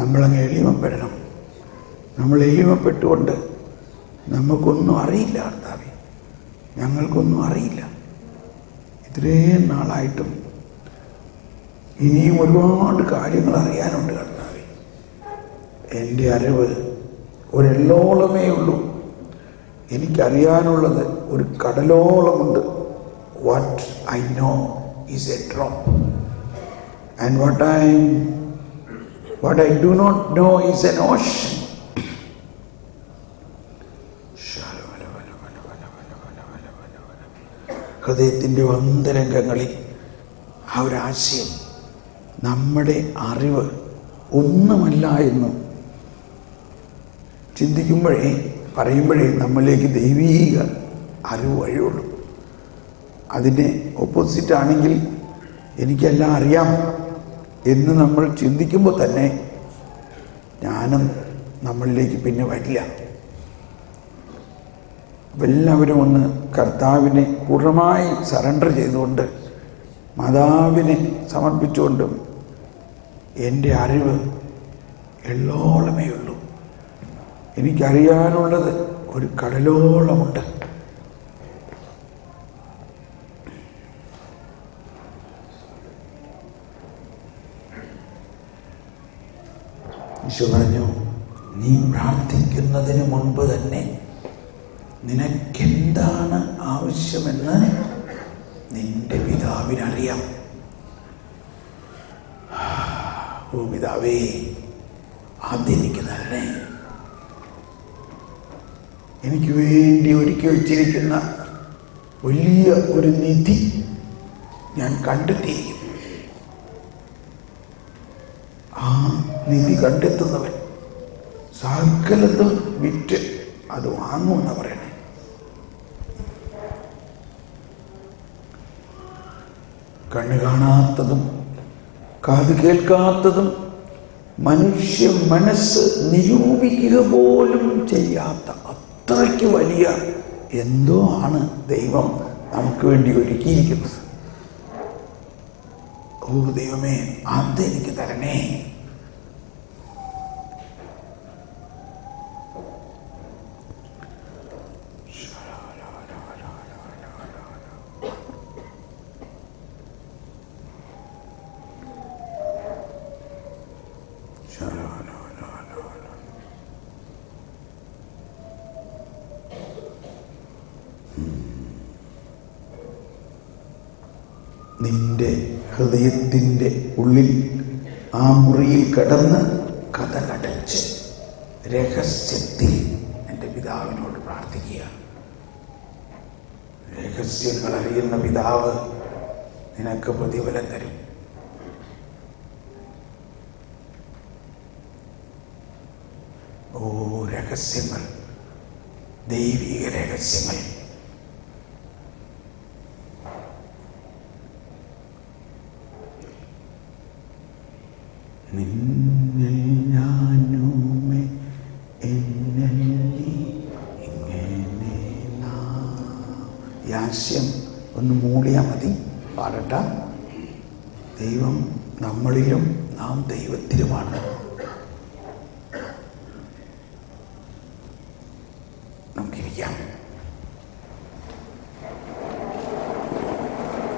നമ്മളങ്ങ് എളിമപ്പെടണം. നമ്മൾ എളിമപ്പെട്ടുകൊണ്ട് നമുക്കൊന്നും അറിയില്ല കർത്താവേ, ഞങ്ങൾക്കൊന്നും അറിയില്ല, ഇത്രയും നാളായിട്ടും ഇനിയും ഒരുപാട് കാര്യങ്ങൾ അറിയാനുണ്ട് കർത്താവേ. എൻ്റെ അറിവ് ഒരെല്ലോളമേ ഉള്ളൂ. എനിക്കറിയാനുള്ളത് ഒരു കടലോളമുണ്ട്. What I know is a drop, and what I do not know is an ocean. ഹൃദയത്തിൻ്റെ അന്തരംഗങ്ങളിൽ ആ ഒരാശയം, നമ്മുടെ അറിവ് ഒന്നുമല്ല എന്ന് ചിന്തിക്കുമ്പോഴേ പറയുമ്പോഴേ നമ്മളിലേക്ക് ദൈവീക അറിവ് വഴിയുള്ളൂ. അതിൻ്റെ ഓപ്പോസിറ്റാണെങ്കിൽ എനിക്കെല്ലാം അറിയാം എന്ന് നമ്മൾ ചിന്തിക്കുമ്പോൾ തന്നെ ജ്ഞാനം നമ്മളിലേക്ക് പിന്നെ വരില്ല. എല്ലാവരും ഒന്ന് കർത്താവിനെ പൂർണ്ണമായി സറണ്ടർ ചെയ്തുകൊണ്ട് മാതാവിനെ സമർപ്പിച്ചുകൊണ്ടും, എൻ്റെ അറിവ് എള്ളോളമേ ഉള്ളൂ, എനിക്കറിയാനുള്ളത് ഒരു കടലോളമുണ്ട്. ഈശോ പറഞ്ഞു, നീ പ്രാർത്ഥിക്കുന്നതിന് മുൻപ് തന്നെ നിനക്കെന്താണ് ആവശ്യമെന്ന് നിന്റെ പിതാവിനറിയാം. ഓ പിതാവേ, അതെനിക്ക് തരണേ. എനിക്ക് വേണ്ടി ഒരുക്കി വച്ചിരിക്കുന്ന വലിയ ഒരു നിധി ഞാൻ കണ്ടെത്തിയിരിക്കുന്നു. ആ നിധി കണ്ടെത്തുന്നവൻ സകലതും വിറ്റ് അത് വാങ്ങുമെന്ന് പറയണേ. കണ്ണ് കാണാത്തതും കാത് കേൾക്കാത്തതും മനുഷ്യ മനസ്സ് നിരൂപിക്കുക പോലും ചെയ്യാത്ത അത്രയ്ക്ക് വലിയ എന്തോ ആണ് ദൈവം നമുക്ക് വേണ്ടി ഒരുക്കിയിരിക്കുന്നത്. ഓ ദൈവമേ, അതെനിക്ക് തരണേ. നിന്റെ ഹൃദയത്തിൻ്റെ ഉള്ളിൽ ആ മുറിയിൽ കടന്ന് കതകടച്ച് രഹസ്യത്തിൽ എൻ്റെ പിതാവിനോട് പ്രാർത്ഥിക്കുക. രഹസ്യങ്ങൾ അറിയുന്ന പിതാവ് നിനക്ക് പ്രതിഫലം തരും. ഓ രഹസ്യങ്ങൾ, ദൈവിക രഹസ്യങ്ങൾ. നിന്നിൽ ഞാനുമേ എന്നിൽ നീ ഇങ്ങനെ ഈ ആശയം ഒന്ന് മൂളിയാൽ മതി. പാടട്ട. ദൈവം നമ്മളിലും നാം ദൈവത്തിലുമാണ്.